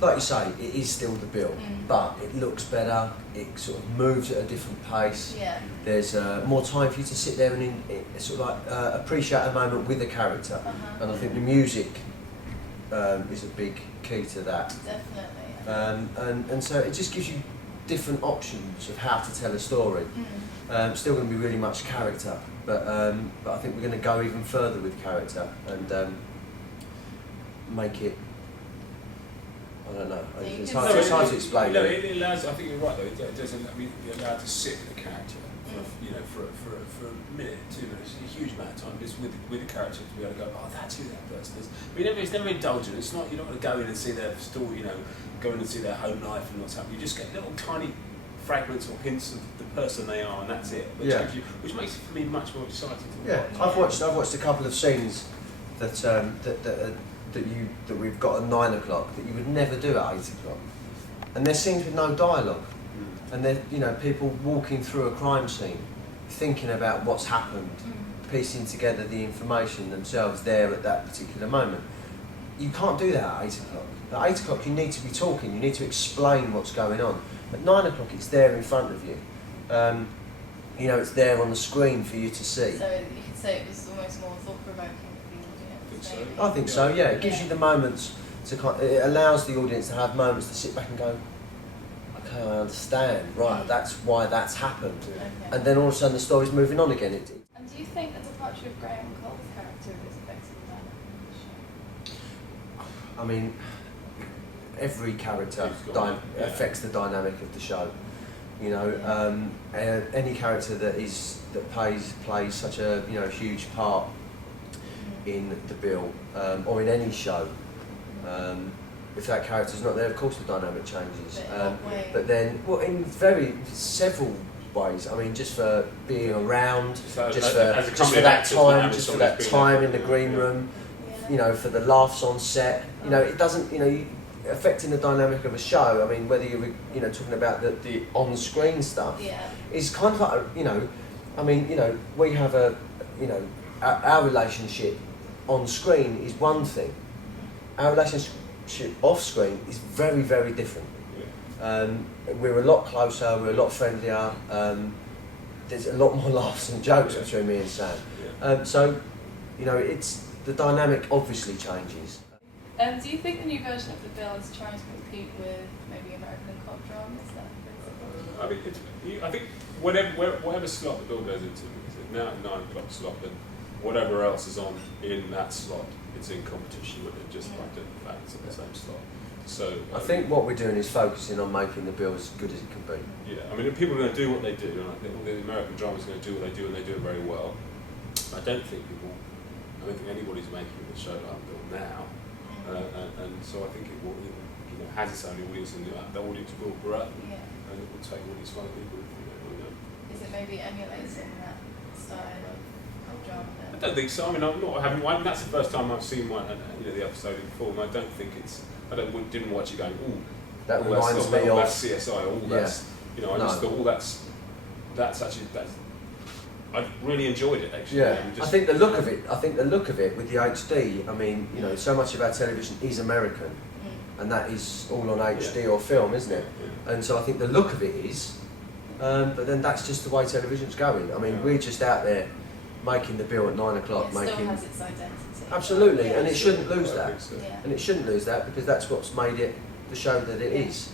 like you say, it is still the Bill, but it looks better. It sort of moves at a different pace. Yeah. There's more time for you to sit there and sort of like appreciate a moment with the character. And I think the music is a big key to that. Definitely. And so it just gives you different options of how to tell a story. Still going to be really much character, but I think we're going to go even further with character and make it. I don't know. It's hard to explain. No, it allows. I think you're right though. It doesn't. I mean, you're allowed to sit with the character for a minute, 2 minutes, a huge amount of time, just with the character to be able to go, oh, that's who that person is. But it's never indulgent. It's not. You're not going to go in and see their story. Go in and see their home life and what's happening. You just get little tiny fragments or hints of the person they are, and that's it. Which makes it for me much more exciting to watch. I've watched a couple of scenes that we've got at 9 o'clock that you would never do at 8 o'clock, and they're scenes with no dialogue, and they're people walking through a crime scene, thinking about what's happened, piecing together the information themselves there at that particular moment. You can't do that at 8 o'clock. At 8 o'clock you need to be talking, you need to explain what's going on. At 9 o'clock it's there in front of you. It's there on the screen for you to see. So you could say it was almost more thought-provoking for the audience. I think so, yeah. It gives you the moments it allows the audience to have moments to sit back and go, okay, I understand, right, that's why that's happened. Okay. And then all of a sudden the story's moving on again. And do you think the departure of Graham Cole's character is affecting that? I mean, every character affects the dynamic of the show. Any character that plays such a huge part in the Bill or in any show. If that character's not there, of course the dynamic changes. But then, in several ways. I mean, just for being around, just for that time in the green room. For the laughs on set. It doesn't. Affecting the dynamic of a show. I mean, whether you're talking about the on-screen stuff, it's kind of like we have our relationship on screen is one thing. Our relationship off screen is very, very different. We're a lot closer. We're a lot friendlier. There's a lot more laughs and jokes between me and Sam. So, it's the dynamic obviously changes. Do you think the new version of the Bill is trying to compete with maybe American cop dramas? I think whatever slot the Bill goes into, it's now at 9 o'clock slot, and whatever else is on in that slot, it's in competition with it, just like the fact it's in the same slot. So I think what we're doing is focusing on making the Bill as good as it can be. Yeah, I mean, people are going to do what they do, and I think all the American dramas are going to do what they do, and they do it very well. I don't think anybody's making the show like Bill now. And so I think it will, has its own audience, and the audience will grow, and it will take all these fun people. Is it maybe emulating that style of drama? I don't think so. I mean, that's the first time I've seen the episode in full, and I don't think didn't watch it going, ooh, that reminds me of that's CSI, that's I just thought, that's actually I really enjoyed it actually. Yeah, I think the look of it with the HD. I mean, so much of our television is American, and that is all on HD or film, isn't it? And so I think the look of it is, but then that's just the way television's going. I mean, we're just out there making the Bill at 9 o'clock. It still has its identity. Absolutely, and it shouldn't lose that. So. And it shouldn't lose that because that's what's made it the show that it is.